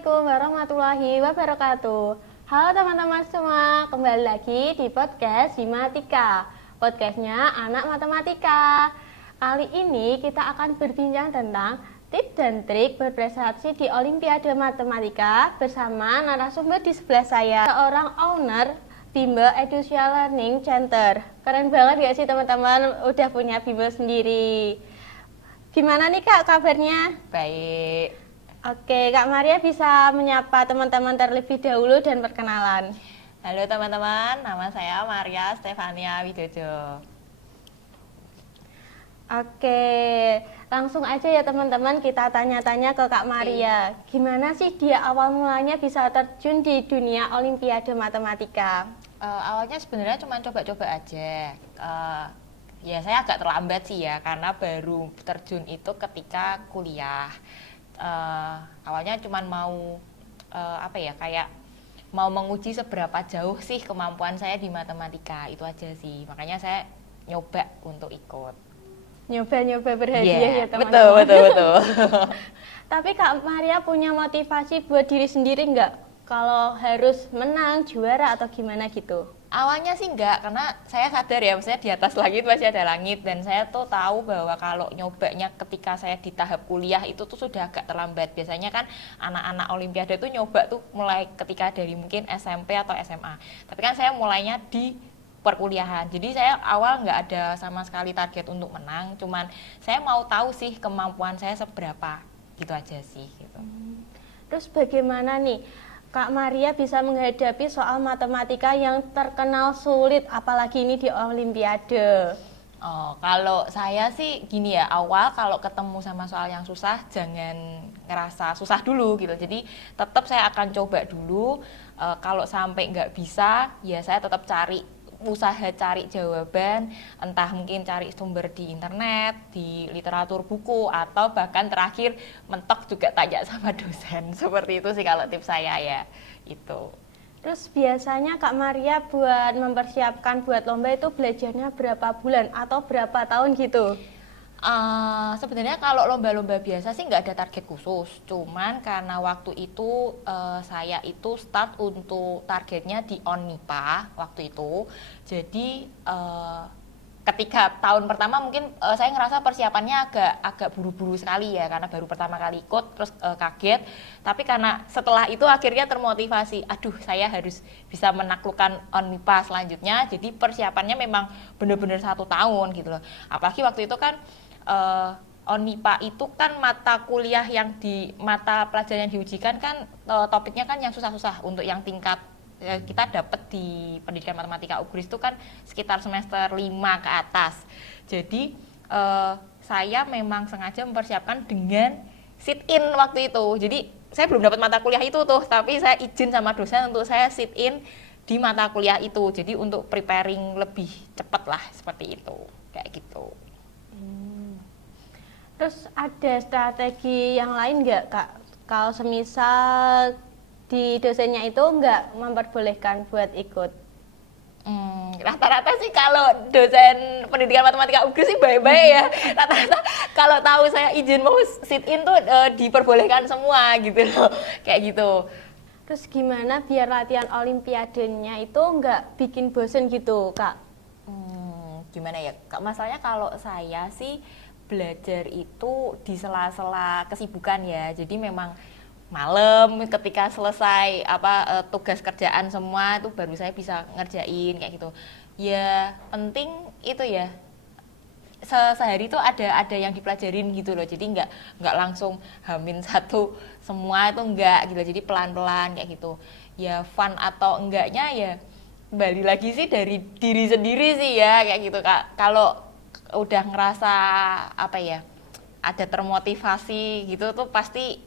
Assalamualaikum warahmatullahi wabarakatuh. Halo teman-teman semua, kembali lagi di podcast Himatika, podcastnya anak matematika. Kali ini kita akan berbincang tentang tips dan trik berprestasi di Olimpiade Matematika bersama narasumber di sebelah saya, seorang owner bimbel Edusia Learning Center. Keren banget gak sih teman-teman, udah punya bimbel sendiri. Gimana nih Kak kabarnya? Baik. Oke, Kak Maria bisa menyapa teman-teman terlebih dahulu dan perkenalan. Halo teman-teman, nama saya Maria Stefania Widodo. Oke, langsung aja ya teman-teman kita tanya-tanya ke Kak Maria. Gimana sih dia awal mulanya bisa terjun di dunia Olimpiade Matematika? Awalnya sebenarnya cuma coba-coba aja. Ya saya agak terlambat sih ya, karena baru terjun itu ketika kuliah. Awalnya cuma mau kayak mau menguji seberapa jauh sih kemampuan saya di matematika, itu aja sih. Makanya saya nyoba untuk ikut. Nyoba-nyoba berhadiah ya teman-teman. Betul. Tapi Kak Maria punya motivasi buat diri sendiri nggak? Kalau harus menang, juara atau gimana gitu? Awalnya sih enggak, karena saya sadar ya, maksudnya di atas langit masih ada langit, dan saya tuh tahu bahwa kalau nyobanya ketika saya di tahap kuliah itu tuh sudah agak terlambat. Biasanya kan anak-anak Olimpiade tuh nyoba tuh mulai ketika dari mungkin SMP atau SMA. Tapi kan saya mulainya di perkuliahan, jadi saya awal nggak ada sama sekali target untuk menang, cuman saya mau tahu sih kemampuan saya seberapa, gitu aja sih. Gitu. Terus bagaimana nih Kak Maria bisa menghadapi soal matematika yang terkenal sulit, apalagi ini di Olimpiade? Oh, kalau saya sih gini ya, awal kalau ketemu sama soal yang susah jangan ngerasa susah dulu gitu. Jadi tetap saya akan coba dulu. Kalau sampai nggak bisa, ya saya tetap usaha cari jawaban, entah mungkin cari sumber di internet, di literatur buku, atau bahkan terakhir mentok juga tanya sama dosen. Seperti itu sih kalau tips saya ya, itu. Terus biasanya Kak Maria buat mempersiapkan buat lomba itu belajarnya berapa bulan atau berapa tahun gitu? Sebenarnya kalau lomba-lomba biasa sih nggak ada target khusus, cuman karena waktu itu saya itu start untuk targetnya di ONMIPA waktu itu, jadi ketika tahun pertama mungkin saya ngerasa persiapannya agak buru-buru sekali ya, karena baru pertama kali ikut, terus kaget. Tapi karena setelah itu akhirnya termotivasi, aduh saya harus bisa menaklukkan ONMIPA selanjutnya, jadi persiapannya memang benar-benar 1 tahun gitu loh. Apalagi waktu itu kan ONMIPA itu kan mata kuliah yang di mata pelajaran yang diujikan kan topiknya kan yang susah-susah. Untuk yang tingkat kita dapat di pendidikan matematika UGRIS itu kan sekitar semester 5 ke atas. Jadi saya memang sengaja mempersiapkan dengan sit in waktu itu. Jadi saya belum dapat mata kuliah itu tuh, tapi saya izin sama dosen untuk saya sit in di mata kuliah itu. Jadi untuk preparing lebih cepat lah, seperti itu, kayak gitu. Terus ada strategi yang lain nggak Kak? Kalau semisal di dosennya itu nggak memperbolehkan buat ikut? Rata-rata sih kalau dosen pendidikan matematika UGRIS sih baik-baik ya. Rata-rata kalau tahu saya izin mau sit in tuh diperbolehkan semua gitu loh, kayak gitu. Terus gimana biar latihan olimpiadenya itu nggak bikin bosen gitu Kak? Gimana ya, masalahnya kalau saya sih belajar itu di sela-sela kesibukan ya. Jadi memang malam ketika selesai tugas kerjaan semua itu baru saya bisa ngerjain kayak gitu. Ya penting itu ya, sehari itu ada yang dipelajarin gitu loh. Jadi nggak langsung H-1 semua itu enggak gitu. Jadi pelan-pelan kayak gitu. Ya fun atau enggaknya ya kembali lagi sih dari diri sendiri sih ya, kayak gitu Kak. Kalau udah ngerasa ada termotivasi gitu tuh pasti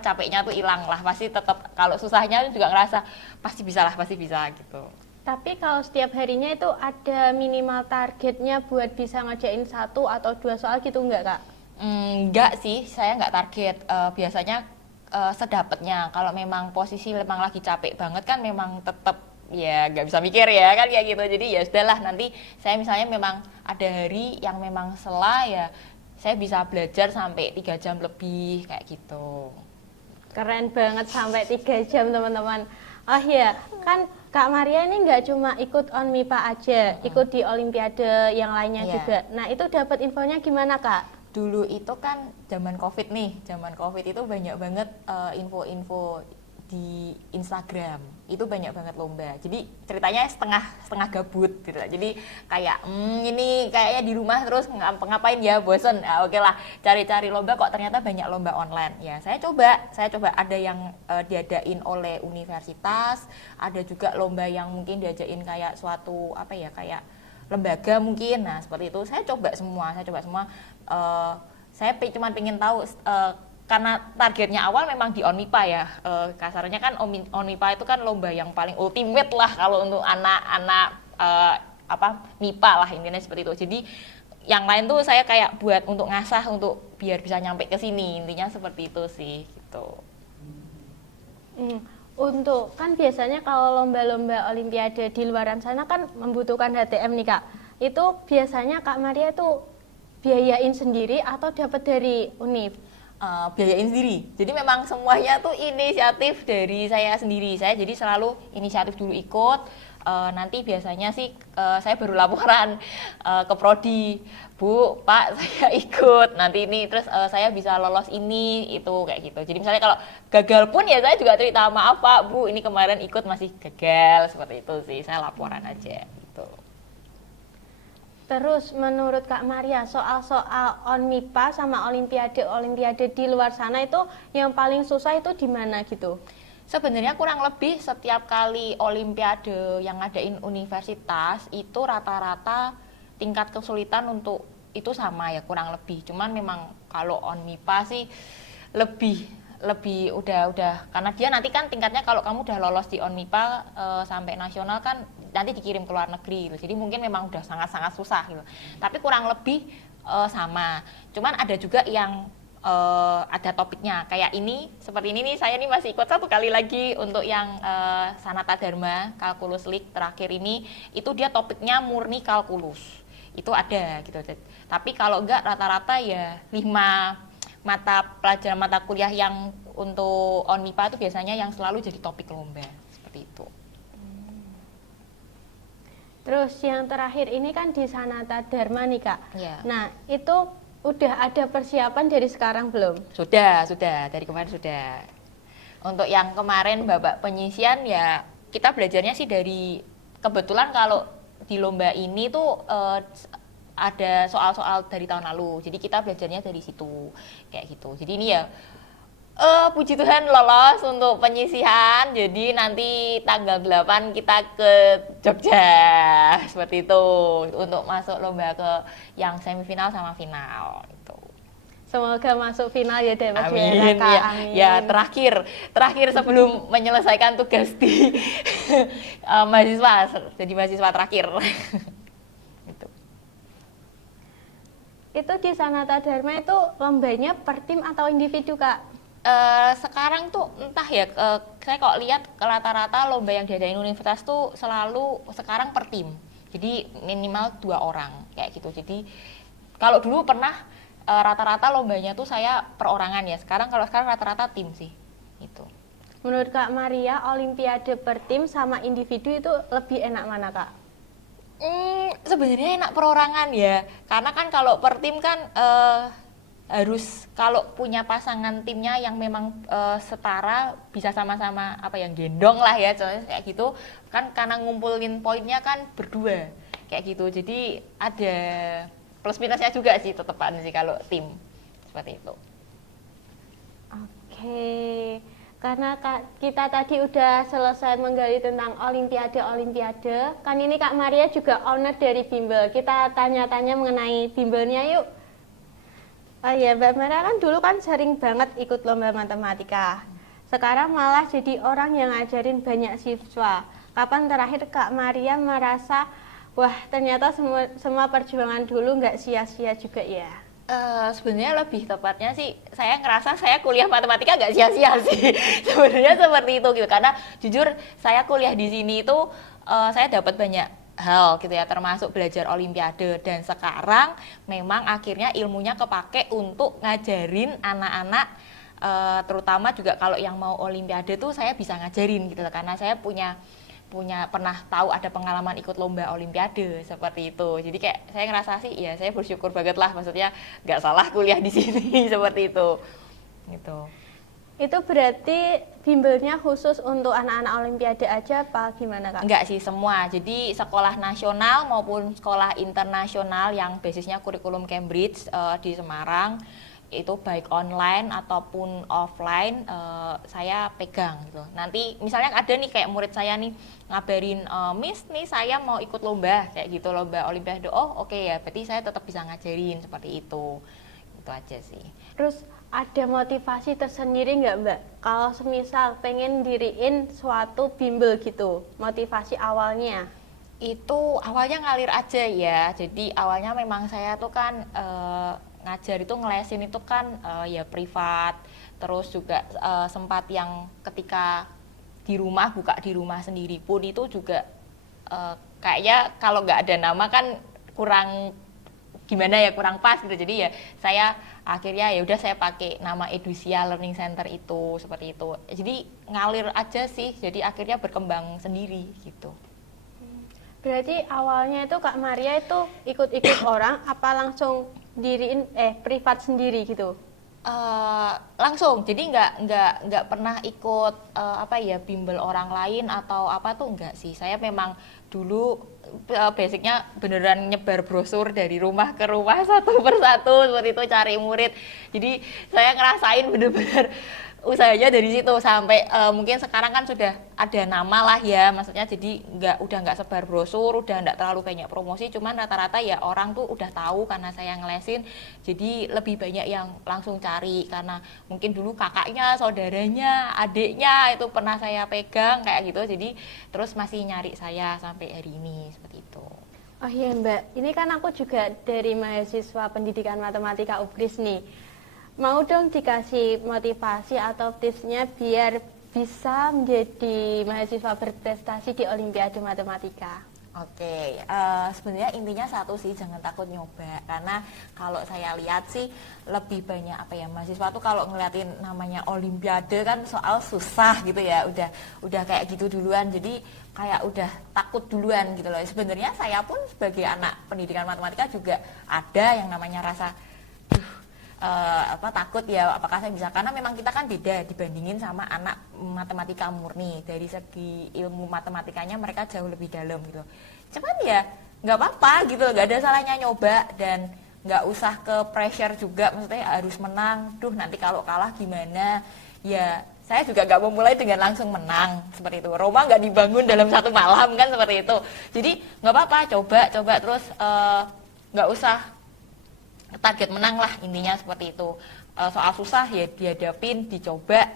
capeknya tuh hilang lah. Pasti tetap, kalau susahnya juga ngerasa pasti bisa gitu. Tapi kalau setiap harinya itu ada minimal targetnya buat bisa ngerjain 1 atau 2 soal gitu nggak Kak? Enggak sih, saya nggak target. Biasanya sedapatnya. Kalau memang posisi memang lagi capek banget kan memang tetap ya nggak bisa mikir ya kan, kayak gitu. Jadi ya sudahlah, nanti saya misalnya memang ada hari yang memang saya bisa belajar sampai 3 jam lebih kayak gitu. Keren banget sampai 3 jam teman-teman. Oh iya, kan Kak Maria ini nggak cuma ikut ONMIPA aja, ikut di Olimpiade yang lainnya Iya. juga. Nah itu dapat infonya gimana Kak? Dulu itu kan zaman COVID nih, zaman COVID itu banyak banget info-info di Instagram, itu banyak banget lomba. Jadi ceritanya setengah gabut gitu. Jadi kayak ini kayaknya di rumah terus ngapain ya, bosen. Oke lah, cari-cari lomba kok ternyata banyak lomba online. Ya saya coba ada yang diadain oleh universitas, ada juga lomba yang mungkin diajain kayak suatu apa ya, kayak lembaga mungkin. Nah seperti itu saya coba semua. Saya cuma pengen tahu karena targetnya awal memang di ONMIPA ya, kasarnya kan ONMIPA itu kan lomba yang paling ultimate lah kalau untuk anak-anak MIPA lah, intinya seperti itu. Jadi yang lain tuh saya kayak buat untuk ngasah untuk biar bisa nyampe ke sini, intinya seperti itu sih gitu. Untuk kan biasanya kalau lomba-lomba Olimpiade di luaran sana kan membutuhkan HTM nih Kak. Itu biasanya Kak Maria tuh biayain sendiri atau dapat dari UNIF? Biayain sendiri. Jadi memang semuanya tuh inisiatif dari saya sendiri. Saya jadi selalu inisiatif dulu ikut. Nanti biasanya sih saya baru laporan ke prodi, Bu, Pak, saya ikut. Nanti ini terus saya bisa lolos ini itu kayak gitu. Jadi misalnya kalau gagal pun ya saya juga cerita, maaf Pak, Bu, ini kemarin ikut masih gagal, seperti itu sih. Saya laporan aja gitu. Terus menurut Kak Maria, soal-soal ONMIPA sama Olimpiade di luar sana itu yang paling susah itu di mana gitu? Sebenarnya kurang lebih setiap kali Olimpiade yang ngadain universitas itu rata-rata tingkat kesulitan untuk itu sama ya, kurang lebih. Cuman memang kalau ONMIPA sih lebih udah karena dia nanti kan tingkatnya kalau kamu udah lolos di ONMIPA sampai nasional kan nanti dikirim ke luar negeri gitu. Jadi mungkin memang udah sangat-sangat susah gitu. Tapi kurang lebih sama. Cuman ada juga yang ada topiknya kayak ini, seperti ini nih, saya nih masih ikut 1 kali lagi untuk yang Sanata Dharma Kalkulus Lik terakhir ini, itu dia topiknya murni kalkulus. Itu ada gitu. Tapi kalau enggak rata-rata ya 5 mata kuliah yang untuk ONMIPA itu biasanya yang selalu jadi topik lomba seperti itu. Terus yang terakhir ini kan di Sanata Dharma nih Kak. Ya. Nah itu udah ada persiapan dari sekarang belum? Sudah dari kemarin sudah. Untuk yang kemarin babak penyisian ya kita belajarnya sih dari, kebetulan kalau di lomba ini tuh ada soal-soal dari tahun lalu, jadi kita belajarnya dari situ kayak gitu. Jadi ini ya puji Tuhan lolos untuk penyisihan, jadi nanti tanggal 8 kita ke Jogja seperti itu untuk masuk lomba ke yang semifinal sama final itu. Semoga masuk final ya Dewa Amin. Kak. Ya, Amin. ya terakhir sebelum menyelesaikan tugas di mahasiswa, jadi mahasiswa terakhir. Gitu. Itu di Sanata Dharma itu lombanya per tim atau individu Kak? Sekarang tuh entah ya, saya kok lihat rata-rata lomba yang diadain universitas tuh selalu sekarang per tim. Jadi minimal 2 orang kayak gitu. Jadi kalau dulu pernah rata-rata lombanya tuh saya perorangan ya. Sekarang rata-rata tim sih. Gitu. Menurut Kak Maria, Olimpiade per tim sama individu itu lebih enak mana Kak? Sebenarnya enak perorangan ya, karena kan kalau per tim kan harus kalau punya pasangan timnya yang memang setara, bisa sama-sama apa yang gendong lah ya, kayak gitu kan, karena ngumpulin poinnya kan berdua kayak gitu. Jadi ada plus minusnya juga sih tetepan sih kalau tim seperti itu. Oke. Karena kita tadi udah selesai menggali tentang Olimpiade, kan ini Kak Maria juga owner dari bimbel. Kita tanya-tanya mengenai bimbelnya yuk. Oh iya, Mbak Maria kan dulu kan sering banget ikut lomba matematika. Sekarang malah jadi orang yang ngajarin banyak siswa. Kapan terakhir Kak Maria merasa, wah ternyata semua perjuangan dulu nggak sia-sia juga ya? Sebenarnya lebih tepatnya sih saya ngerasa saya kuliah matematika nggak sia-sia sih. Sebenarnya seperti itu gitu, karena jujur saya kuliah di sini itu saya dapat banyak hal gitu ya, termasuk belajar olimpiade, dan sekarang memang akhirnya ilmunya kepake untuk ngajarin anak-anak terutama juga kalau yang mau olimpiade tuh saya bisa ngajarin gitu loh, karena saya punya pernah tahu ada pengalaman ikut lomba olimpiade seperti itu. Jadi kayak saya ngerasa sih ya saya bersyukur banget lah, maksudnya nggak salah kuliah di sini seperti itu gitu. Itu berarti bimbelnya khusus untuk anak-anak olimpiade aja apa gimana Kak? Enggak sih, semua. Jadi sekolah nasional maupun sekolah internasional yang basisnya kurikulum Cambridge di Semarang itu baik online ataupun offline saya pegang gitu. Nanti misalnya ada nih kayak murid saya nih ngabarin, Miss nih saya mau ikut lomba kayak gitu, lomba olimpiade. Oh oke ya, berarti saya tetap bisa ngajarin seperti itu. Itu aja sih. Terus ada motivasi tersendiri nggak Mbak? Kalau semisal pengen diriin suatu bimbel gitu, motivasi awalnya? Itu awalnya ngalir aja ya. Jadi awalnya memang saya tuh kan ngajar itu ngelesin itu kan ya privat. Terus juga sempat yang ketika di rumah buka di rumah sendiri pun itu juga kayaknya kalau nggak ada nama kan kurang gimana ya, kurang pas gitu. Jadi ya saya akhirnya ya udah saya pakai nama Edusia Learning Center itu seperti itu. Jadi ngalir aja sih. Jadi akhirnya berkembang sendiri gitu. Berarti awalnya itu Kak Maria itu ikut-ikut orang apa langsung diriin privat sendiri gitu? Langsung, jadi nggak pernah ikut apa ya bimbel orang lain atau apa tuh enggak sih. Saya memang dulu basicnya beneran nyebar brosur dari rumah ke rumah satu persatu seperti itu cari murid. Jadi saya ngerasain bener-bener usahanya dari situ sampai mungkin sekarang kan sudah ada nama lah ya, maksudnya jadi udah nggak sebar brosur, udah nggak terlalu banyak promosi, cuman rata-rata ya orang tuh udah tahu karena saya ngelesin, jadi lebih banyak yang langsung cari karena mungkin dulu kakaknya, saudaranya, adiknya itu pernah saya pegang kayak gitu, jadi terus masih nyari saya sampai hari ini seperti itu. Oh iya Mbak, ini kan aku juga dari mahasiswa pendidikan matematika UPGRIS nih. Mau dong dikasih motivasi atau tipsnya biar bisa menjadi mahasiswa berprestasi di Olimpiade Matematika. Oke, sebenarnya intinya satu sih, jangan takut nyoba. Karena kalau saya lihat sih lebih banyak apa ya, mahasiswa tuh kalau ngeliatin namanya Olimpiade kan soal susah gitu ya, udah kayak gitu duluan. Jadi kayak udah takut duluan gitu loh. Sebenarnya saya pun sebagai anak pendidikan matematika juga ada yang namanya rasa takut ya, apakah saya bisa, karena memang kita kan beda dibandingin sama anak matematika murni, dari segi ilmu matematikanya mereka jauh lebih dalam gitu. Cuman ya nggak apa-apa gitu, nggak ada salahnya nyoba dan nggak usah ke pressure juga, maksudnya harus menang, nanti kalau kalah gimana ya. Saya juga nggak memulai dengan langsung menang seperti itu. Roma nggak dibangun dalam satu malam kan seperti itu. Jadi nggak apa-apa, coba terus, nggak usah target menang lah, intinya seperti itu. Soal susah ya dihadapin, dicoba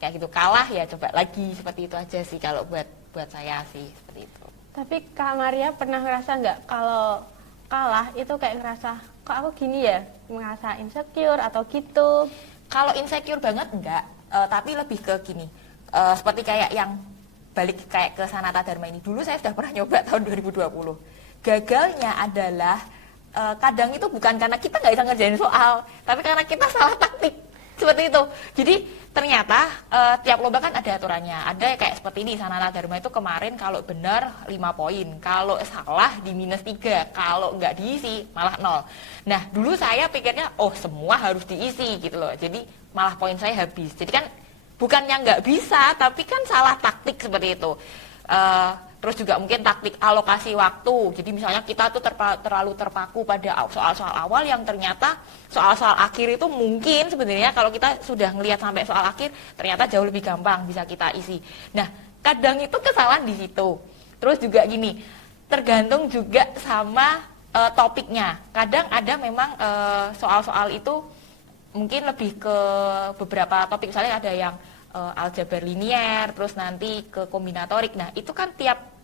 kayak gitu, kalah ya coba lagi, seperti itu aja sih kalau buat saya sih seperti itu. Tapi Kak Maria pernah ngerasa nggak kalau kalah itu kayak ngerasa kok aku gini ya, ngerasa insecure atau gitu? Kalau insecure banget enggak, tapi lebih ke gini, seperti kayak yang balik kayak ke Sanata Dharma ini. Dulu saya sudah pernah nyoba tahun 2020. Gagalnya adalah kadang itu bukan karena kita nggak bisa ngerjain soal, tapi karena kita salah taktik seperti itu. Jadi ternyata tiap lomba kan ada aturannya, ada kayak seperti ini. Sanata Dharma itu kemarin kalau benar 5 poin, kalau salah di -3, kalau nggak diisi malah 0. Nah dulu saya pikirnya semua harus diisi gitu loh, jadi malah poin saya habis. Jadi kan bukannya nggak bisa, tapi kan salah taktik seperti itu. Terus juga mungkin taktik alokasi waktu. Jadi misalnya kita tuh terlalu terpaku pada soal-soal awal yang ternyata soal-soal akhir itu mungkin sebenarnya kalau kita sudah ngelihat sampai soal akhir ternyata jauh lebih gampang bisa kita isi. Nah, kadang itu kesalahan di situ. Terus juga gini, tergantung juga sama topiknya. Kadang ada memang soal-soal itu mungkin lebih ke beberapa topik, misalnya ada yang aljabar linier, terus nanti ke kombinatorik. Nah, itu kan tiap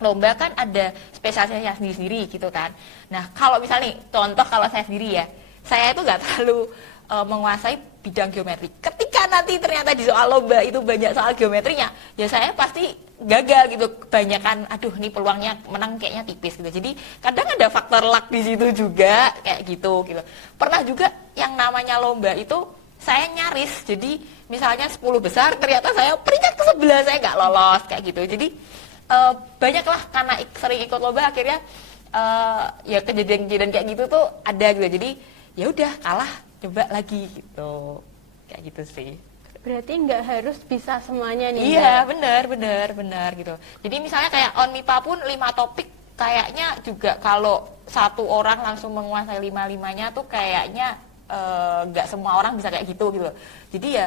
lomba kan ada spesialisasinya sendiri-sendiri gitu kan. Nah, kalau misalnya contoh kalau saya sendiri ya, saya itu nggak terlalu menguasai bidang geometri. Ketika nanti ternyata di soal lomba itu banyak soal geometrinya, ya saya pasti gagal gitu. Kebanyakan, nih peluangnya menang kayaknya tipis gitu. Jadi kadang ada faktor luck di situ juga kayak gitu. Pernah juga yang namanya lomba itu saya nyaris, jadi misalnya 10 besar, ternyata saya peringkat ke-11, saya nggak lolos kayak gitu. Jadi banyaklah karena sering ikut lomba akhirnya ya kejadian-kejadian kayak gitu tuh ada gitu. Jadi ya udah kalah, coba lagi gitu, kayak gitu sih. Berarti nggak harus bisa semuanya nih. Iya, benar gitu. Jadi misalnya kayak on MIPA pun 5 topik kayaknya juga kalau satu orang langsung menguasai 5-5-nya tuh kayaknya nggak semua orang bisa kayak gitu gitu. Jadi ya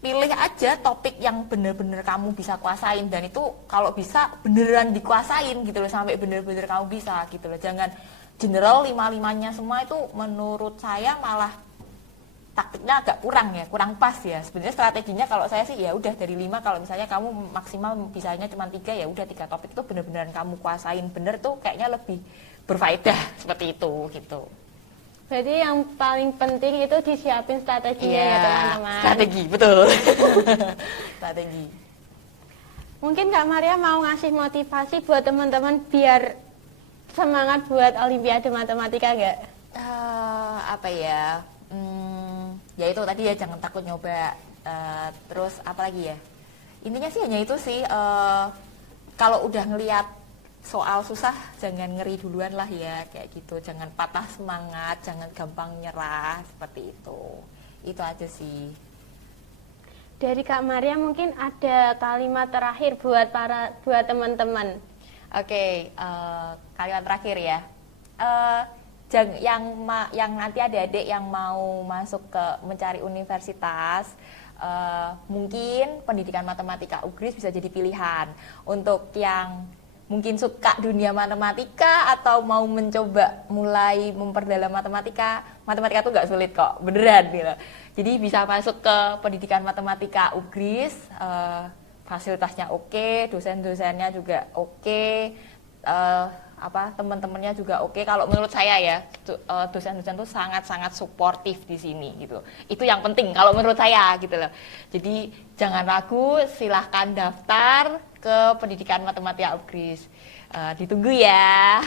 pilih aja topik yang bener-bener kamu bisa kuasain, dan itu kalau bisa beneran dikuasain gitu loh, sampai bener-bener kamu bisa gitu loh. Jangan general 5-5-nya semua, itu menurut saya malah taktiknya agak kurang pas ya. Sebenarnya strateginya kalau saya sih ya udah dari 5, kalau misalnya kamu maksimal bisanya cuma 3, ya udah 3 topik itu bener-bener kamu kuasain bener tuh kayaknya lebih berfaedah seperti itu gitu. Berarti yang paling penting itu disiapin strateginya ya teman-teman. Strategi, betul. Strategi. Mungkin Kak Maria mau ngasih motivasi buat teman-teman biar semangat buat Olimpiade Matematika nggak? Apa ya? Ya itu tadi ya, jangan takut nyoba. Terus apa lagi ya? Intinya sih hanya itu sih. Kalau udah ngelihat soal susah, jangan ngeri duluan lah ya, kayak gitu. Jangan patah semangat, jangan gampang nyerah, seperti itu. Itu aja sih. Dari Kak Maria mungkin ada kalimat terakhir buat teman-teman. Oke, kalimat terakhir ya. Yang nanti adik-adik yang mau masuk ke mencari universitas, mungkin pendidikan matematika UGRIS bisa jadi pilihan. Untuk yang mungkin suka dunia matematika atau mau mencoba mulai memperdalam matematika tuh nggak sulit kok, beneran gitu. Jadi bisa masuk ke pendidikan matematika UGRIS, fasilitasnya oke, dosen-dosennya juga oke, teman-temannya juga oke. Kalau menurut saya ya, dosen-dosen tuh sangat-sangat suportif di sini gitu. Itu yang penting kalau menurut saya gitu loh. Jadi jangan ragu, silahkan daftar ke pendidikan matematika UGRIS. Ditunggu ya.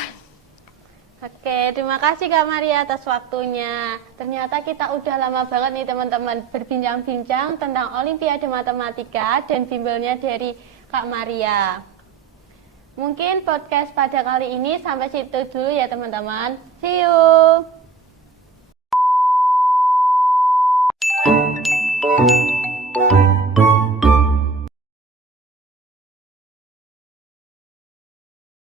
Oke, terima kasih Kak Maria atas waktunya. Ternyata kita udah lama banget nih teman-teman berbincang-bincang tentang Olimpiade Matematika dan bimbelnya dari Kak Maria. Mungkin podcast pada kali ini sampai situ dulu ya teman-teman. See you.